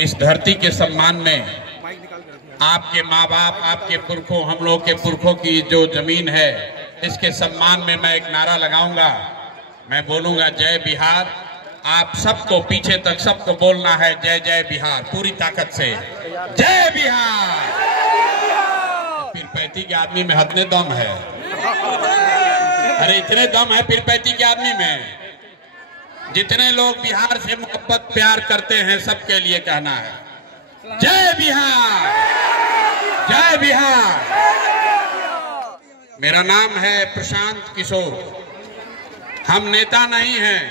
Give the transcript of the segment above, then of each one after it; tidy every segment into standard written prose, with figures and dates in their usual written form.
इस धरती के सम्मान में आपके माँ बाप, आपके पुरखों, हम लोग के पुरखों की जो जमीन है, इसके सम्मान में मैं एक नारा लगाऊंगा। मैं बोलूंगा जय बिहार। आप सबको पीछे तक सबको बोलना है जय जय बिहार, पूरी ताकत से जय बिहार। पीरपैंती के आदमी में हदने दम है। अरे इतने दम है पीरपैंती के आदमी में। जितने लोग बिहार से मोहब्बत प्यार करते हैं सबके लिए कहना है जय बिहार, जय बिहार। मेरा नाम है प्रशांत किशोर। हम नेता नहीं हैं,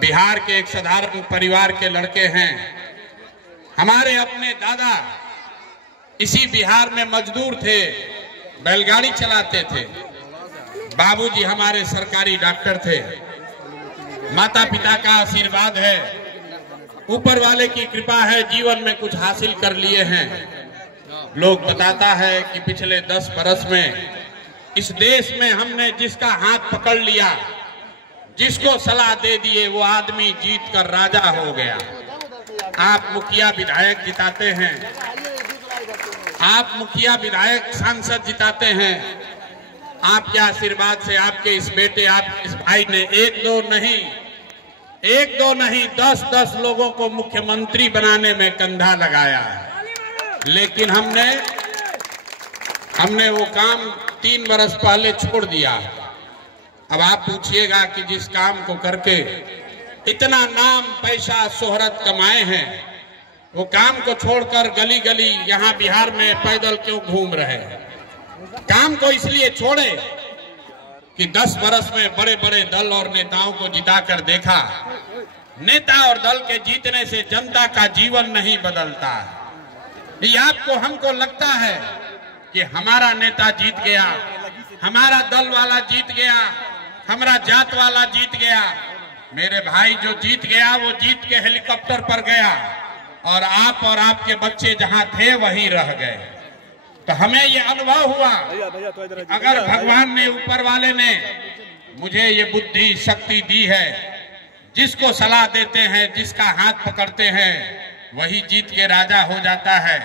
बिहार के एक साधारण परिवार के लड़के हैं। हमारे अपने दादा इसी बिहार में मजदूर थे, बैलगाड़ी चलाते थे। बाबूजी हमारे सरकारी डॉक्टर थे। माता पिता का आशीर्वाद है, ऊपर वाले की कृपा है, जीवन में कुछ हासिल कर लिए हैं। लोग बताता है कि पिछले 10 बरस में इस देश में हमने जिसका हाथ पकड़ लिया, जिसको सलाह दे दिए, वो आदमी जीत कर राजा हो गया। आप मुखिया विधायक जिताते हैं, आप मुखिया विधायक सांसद जिताते हैं। आपके आशीर्वाद से आपके इस बेटे, आप इस भाई ने एक दो नहीं 10-10 लोगों को मुख्यमंत्री बनाने में कंधा लगाया। लेकिन हमने वो काम 3 बरस पहले छोड़ दिया। अब आप पूछिएगा कि जिस काम को करके इतना नाम, पैसा, शोहरत कमाए हैं, वो काम को छोड़कर गली गली यहाँ बिहार में पैदल क्यों घूम रहे हैं? काम को इसलिए छोड़े कि 10 बरस में बड़े बड़े दल और नेताओं को जिताकर देखा, नेता और दल के जीतने से जनता का जीवन नहीं बदलता। ये हमको लगता है कि हमारा नेता जीत गया, हमारा दल वाला जीत गया, हमारा जात वाला जीत गया। मेरे भाई जो जीत गया वो जीत के हेलीकॉप्टर पर गया और आप और आपके बच्चे जहां थे वहीं रह गए। तो हमें ये अनुभव हुआ, अगर भगवान ने, ऊपर वाले ने मुझे ये बुद्धि शक्ति दी है, जिसको सलाह देते हैं, जिसका हाथ पकड़ते हैं, वही जीत के राजा हो जाता है।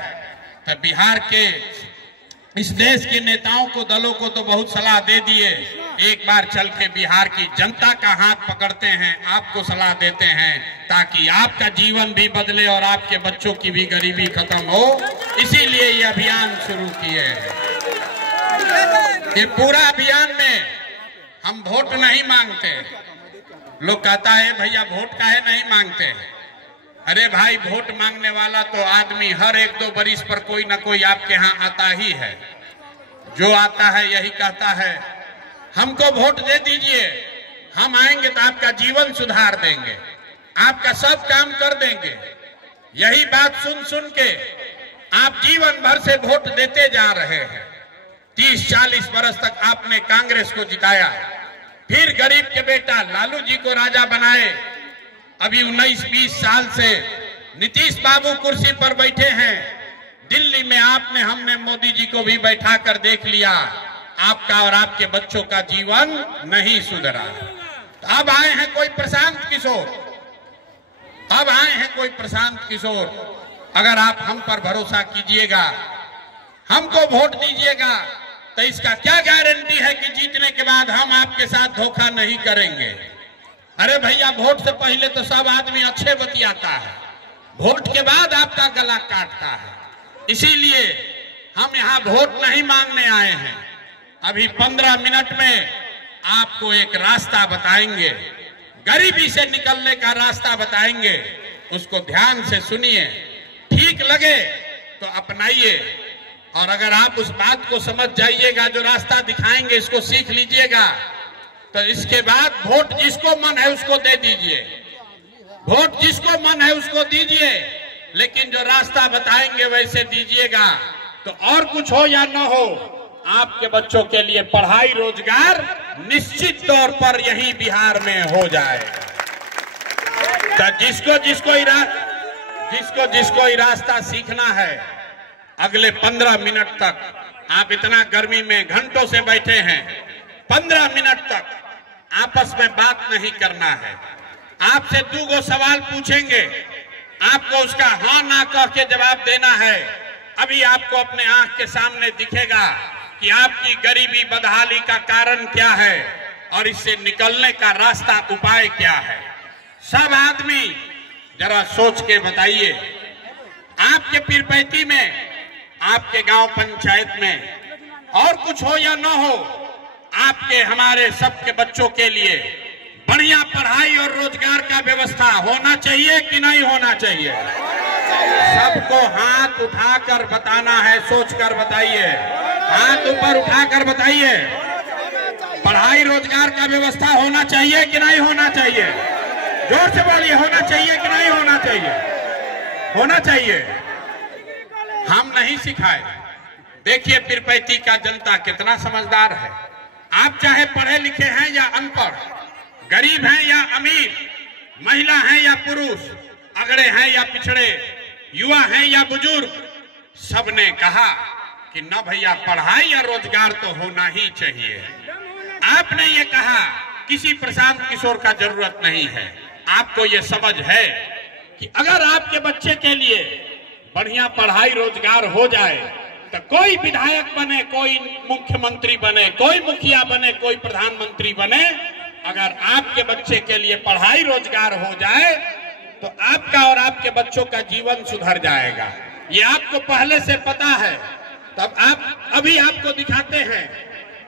तो बिहार के, इस देश के नेताओं को, दलों को तो बहुत सलाह दे दिए। एक बार चल के बिहार की जनता का हाथ पकड़ते हैं, आपको सलाह देते हैं, ताकि आपका जीवन भी बदले और आपके बच्चों की भी गरीबी खत्म हो। इसीलिए ये अभियान शुरू किए हैं। ये पूरा अभियान में हम वोट नहीं मांगते। लोग कहता है भैया वोट काहे नहीं मांगते? अरे भाई, वोट मांगने वाला तो आदमी हर 1-2 बरिस पर कोई ना कोई आपके यहाँ आता ही है। जो आता है यही कहता है हमको वोट दे दीजिए, हम आएंगे तो आपका जीवन सुधार देंगे, आपका सब काम कर देंगे। यही बात सुन सुन के आप जीवन भर से वोट देते जा रहे हैं। 30-40 बरस तक आपने कांग्रेस को जिताया, फिर गरीब के बेटा लालू जी को राजा बनाए। अभी 19-20 साल से नीतीश बाबू कुर्सी पर बैठे हैं। दिल्ली में हमने मोदी जी को भी बैठा कर देख लिया, आपका और आपके बच्चों का जीवन नहीं सुधरा। तो अब आए हैं कोई प्रशांत किशोर। अगर आप हम पर भरोसा कीजिएगा, हमको वोट दीजिएगा, तो इसका क्या गारंटी है कि जीतने के बाद हम आपके साथ धोखा नहीं करेंगे? अरे भैया, वोट से पहले तो सब आदमी अच्छे बतियाता है, वोट के बाद आपका गला काटता है। इसीलिए हम यहाँ वोट नहीं मांगने आए हैं। अभी 15 मिनट में आपको एक रास्ता बताएंगे, गरीबी से निकलने का रास्ता बताएंगे। उसको ध्यान से सुनिए, ठीक लगे तो अपनाइए, और अगर आप उस बात को समझ जाइएगा, जो रास्ता दिखाएंगे इसको सीख लीजिएगा, तो इसके बाद वोट जिसको मन है उसको दे दीजिए, वोट जिसको मन है उसको दीजिए, लेकिन जो रास्ता बताएंगे वैसे दीजिएगा। तो और कुछ हो या न हो, आपके बच्चों के लिए पढ़ाई, रोजगार निश्चित तौर पर यही बिहार में हो जाएगा। तो जिसको ये रास्ता सीखना है, अगले 15 मिनट तक, आप इतना गर्मी में घंटों से बैठे हैं, 15 मिनट तक आपस में बात नहीं करना है। आपसे 2 सवाल पूछेंगे, आपको उसका हाँ ना कह के जवाब देना है। अभी आपको अपने आंख के सामने दिखेगा कि आपकी गरीबी बदहाली का कारण क्या है और इससे निकलने का रास्ता उपाय क्या है। सब आदमी जरा सोच के बताइए, आपके पीरपैती में, आपके गांव पंचायत में और कुछ हो या न हो, आपके हमारे सबके बच्चों के लिए बढ़िया पढ़ाई और रोजगार का व्यवस्था होना चाहिए कि नहीं होना चाहिए? सबको हाथ उठाकर बताना है, सोचकर बताइए, हाथ ऊपर उठाकर बताइए। पढ़ाई रोजगार का व्यवस्था होना चाहिए कि नहीं होना चाहिए? जोर से बोलिए, होना चाहिए कि नहीं होना चाहिए? होना चाहिए। हम नहीं सिखाए। देखिए पीरपैती का जनता कितना समझदार है। आप चाहे पढ़े लिखे हैं या अनपढ़, गरीब हैं या अमीर, महिला हैं या पुरुष, अगड़े हैं या पिछड़े, युवा हैं या बुजुर्ग, सबने कहा कि न भैया पढ़ाई या रोजगार तो होना ही चाहिए। आपने ये कहा किसी प्रशांत किशोर का जरूरत नहीं है। आपको ये समझ है कि अगर आपके बच्चे के लिए बढ़िया पढ़ाई रोजगार हो जाए तो कोई विधायक बने, कोई मुख्यमंत्री बने, कोई मुखिया बने, कोई प्रधानमंत्री बने, अगर आपके बच्चे के लिए पढ़ाई रोजगार हो जाए तो आपका और आपके बच्चों का जीवन सुधर जाएगा। ये आपको पहले से पता है। तब आप अभी आपको दिखाते हैं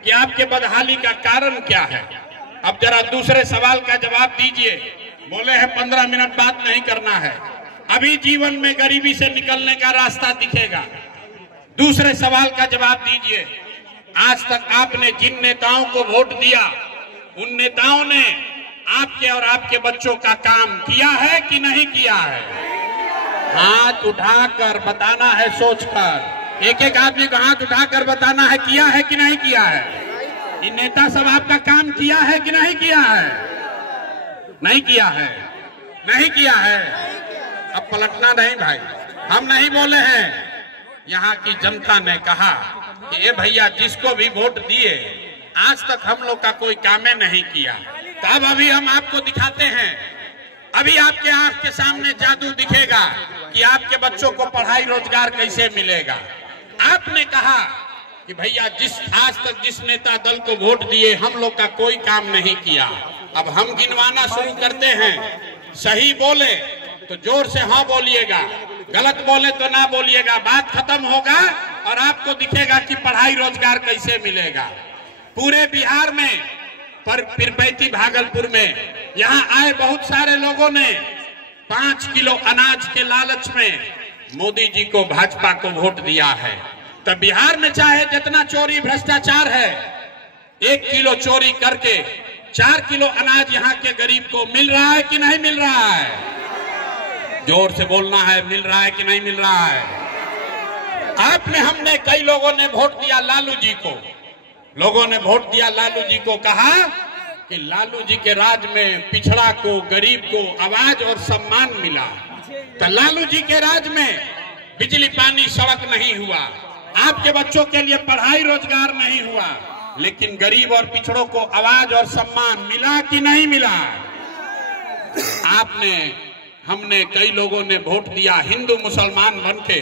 कि आपके बदहाली का कारण क्या है। अब जरा दूसरे सवाल का जवाब दीजिए। बोले हैं 15 मिनट बात नहीं करना है। अभी जीवन में गरीबी से निकलने का रास्ता दिखेगा। दूसरे सवाल का जवाब दीजिए। आज तक आपने जिन नेताओं को वोट दिया, उन नेताओं ने आपके और आपके बच्चों का काम किया है कि नहीं किया है? हाथ उठाकर बताना है, सोचकर। एक एक आदमी को हाथ उठाकर बताना है, किया है कि नहीं किया है? ये नेता सब आपका काम किया है कि नहीं किया है? नहीं किया है, नहीं किया है। अब पलटना नहीं भाई, हम नहीं बोले हैं। यहाँ की जनता ने कहा कि ये भैया जिसको भी वोट दिए आज तक हम लोग का कोई कामे नहीं किया। तो अब अभी हम आपको दिखाते हैं। अभी आपके आंख के सामने जादू दिखेगा कि आपके बच्चों को पढ़ाई रोजगार कैसे मिलेगा। आपने कहा कि भैया आज तक जिस नेता दल को वोट दिए हम लोग का कोई काम नहीं किया। अब हम गिनवाना शुरू करते हैं। सही बोले तो जोर से हाँ बोलिएगा, गलत बोले तो ना बोलिएगा। बात खत्म होगा और आपको दिखेगा कि पढ़ाई रोजगार कैसे मिलेगा। पूरे बिहार में, पर पीरपैती भागलपुर में यहाँ आए बहुत सारे लोगों ने 5 किलो अनाज के लालच में मोदी जी को, भाजपा को वोट दिया है। तब बिहार में चाहे जितना चोरी भ्रष्टाचार है, 1 किलो चोरी करके 4 किलो अनाज यहाँ के गरीब को मिल रहा है कि नहीं मिल रहा है? जोर से बोलना है, मिल रहा है कि नहीं मिल रहा है? आपने, हमने, कई लोगों ने वोट दिया लालू जी को। लोगों ने वोट दिया लालू जी को, कहा कि लालू जी के राज में पिछड़ा को, गरीब को आवाज और सम्मान मिला। तो लालू जी के राज में बिजली पानी सड़क नहीं हुआ, आपके बच्चों के लिए पढ़ाई रोजगार नहीं हुआ, लेकिन गरीब और पिछड़ों को आवाज और सम्मान मिला कि नहीं मिला? आपने, हमने, कई लोगों ने वोट दिया हिंदू मुसलमान बनके।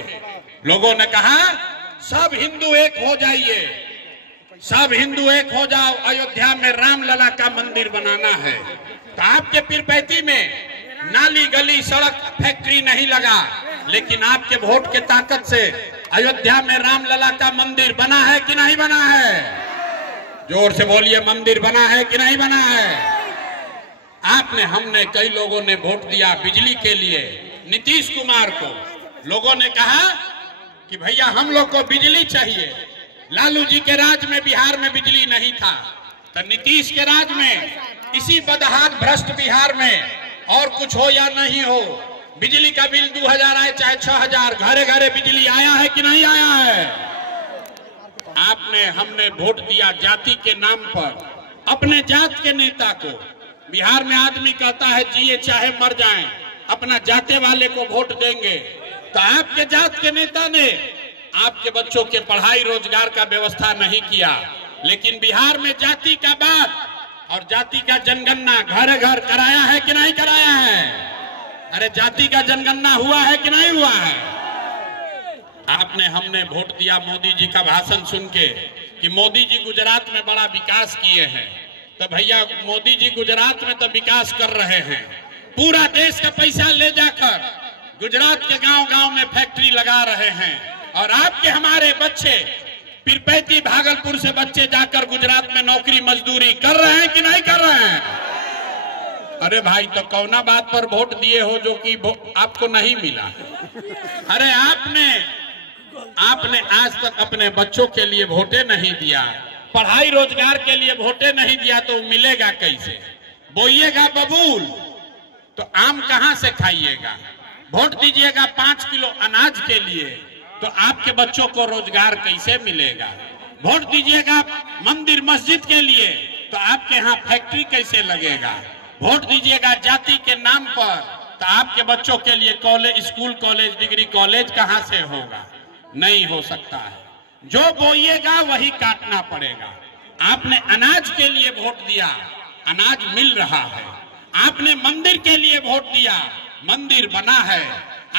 लोगों ने कहा सब हिंदू एक हो जाइए, सब हिंदू एक हो जाओ, अयोध्या में राम लला का मंदिर बनाना है। तो आपके पीरपैती में नाली गली सड़क फैक्ट्री नहीं लगा, लेकिन आपके वोट के ताकत से अयोध्या में राम लला का मंदिर बना है कि नहीं बना है? जोर से बोलिए, मंदिर बना है कि नहीं बना है? आपने, हमने, कई लोगों ने वोट दिया बिजली के लिए नीतीश कुमार को। लोगों ने कहा कि भैया हम लोग को बिजली चाहिए। लालू जी के राज में बिहार में बिजली नहीं था, तो नीतीश के राज में, इसी बदहाल भ्रष्ट बिहार में, और कुछ हो या नहीं हो, बिजली का बिल 2000 आए चाहे 6000, घरे घरे बिजली आया है कि नहीं आया है? आपने, हमने वोट दिया जाति के नाम पर अपने जात के नेता को। बिहार में आदमी कहता है जिए चाहे मर जाएं, अपना जाते वाले को वोट देंगे। तो आपके जात के नेता ने आपके बच्चों के पढ़ाई रोजगार का व्यवस्था नहीं किया, लेकिन बिहार में जाति का बात और जाति का जनगणना घर घर कराया है कि नहीं कराया है? अरे जाति का जनगणना हुआ है कि नहीं हुआ है? हमने वोट दिया मोदी जी का भाषण सुन के कि मोदी जी गुजरात में बड़ा विकास किए हैं। तो भैया मोदी जी गुजरात में तो विकास कर रहे हैं, पूरा देश का पैसा ले जाकर गुजरात के गांव-गांव में फैक्ट्री लगा रहे हैं। और आपके हमारे बच्चे पीरपैती भागलपुर से बच्चे जाकर गुजरात में नौकरी मजदूरी कर रहे हैं कि नहीं कर रहे हैं? अरे भाई तो कौना बात पर वोट दिए हो जो कि आपको नहीं मिला? अरे आपने आज तक अपने बच्चों के लिए वोटे नहीं दिया, पढ़ाई रोजगार के लिए वोटे नहीं दिया, तो मिलेगा कैसे? बोइएगा बबूल तो आम कहां से खाइएगा? वोट दीजिएगा 5 किलो अनाज के लिए तो आपके बच्चों को रोजगार कैसे मिलेगा? वोट दीजिएगा मंदिर मस्जिद के लिए तो आपके यहाँ फैक्ट्री कैसे लगेगा? वोट दीजिएगा जाति के नाम पर तो आपके बच्चों के लिए college, school, college, degree college कहां से होगा? नहीं हो सकता है। जो बोइएगा वही काटना पड़ेगा। आपने अनाज के लिए वोट दिया, अनाज मिल रहा है। आपने मंदिर के लिए वोट दिया, मंदिर बना है।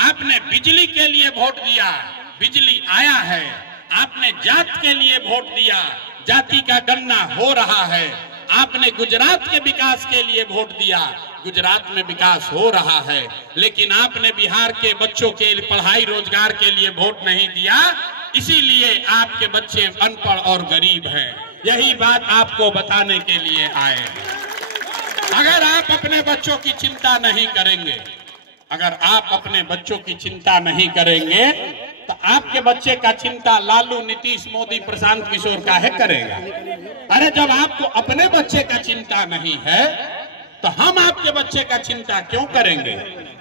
आपने बिजली के लिए वोट दिया, बिजली आया है। आपने जात के लिए वोट दिया, जाति का गणना हो रहा है। आपने गुजरात के विकास के लिए वोट दिया, गुजरात में विकास हो रहा है। लेकिन आपने बिहार के बच्चों के पढ़ाई रोजगार के लिए वोट नहीं दिया, इसीलिए आपके बच्चे अनपढ़ और गरीब हैं। यही बात आपको बताने के लिए आए। अगर आप अपने बच्चों की चिंता नहीं करेंगे, अगर आप अपने बच्चों की चिंता नहीं करेंगे तो आपके बच्चे का चिंता लालू, नीतीश, मोदी, प्रशांत किशोर काहे करेगा? अरे जब आपको अपने बच्चे का चिंता नहीं है तो हम आपके बच्चे का चिंता क्यों करेंगे?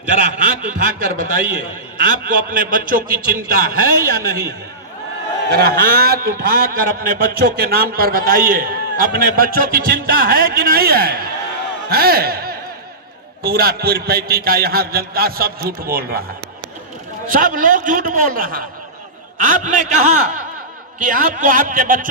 जरा हाथ उठाकर बताइए, आपको अपने बच्चों की चिंता है या नहीं है? जरा हाथ उठाकर अपने बच्चों के नाम पर बताइए, अपने बच्चों की चिंता है कि नहीं है? है। पूरा पीरपैती का यहाँ जनता सब झूठ बोल रहा है, सब लोग झूठ बोल रहा है। आपने कहा कि आपको आपके बच्चों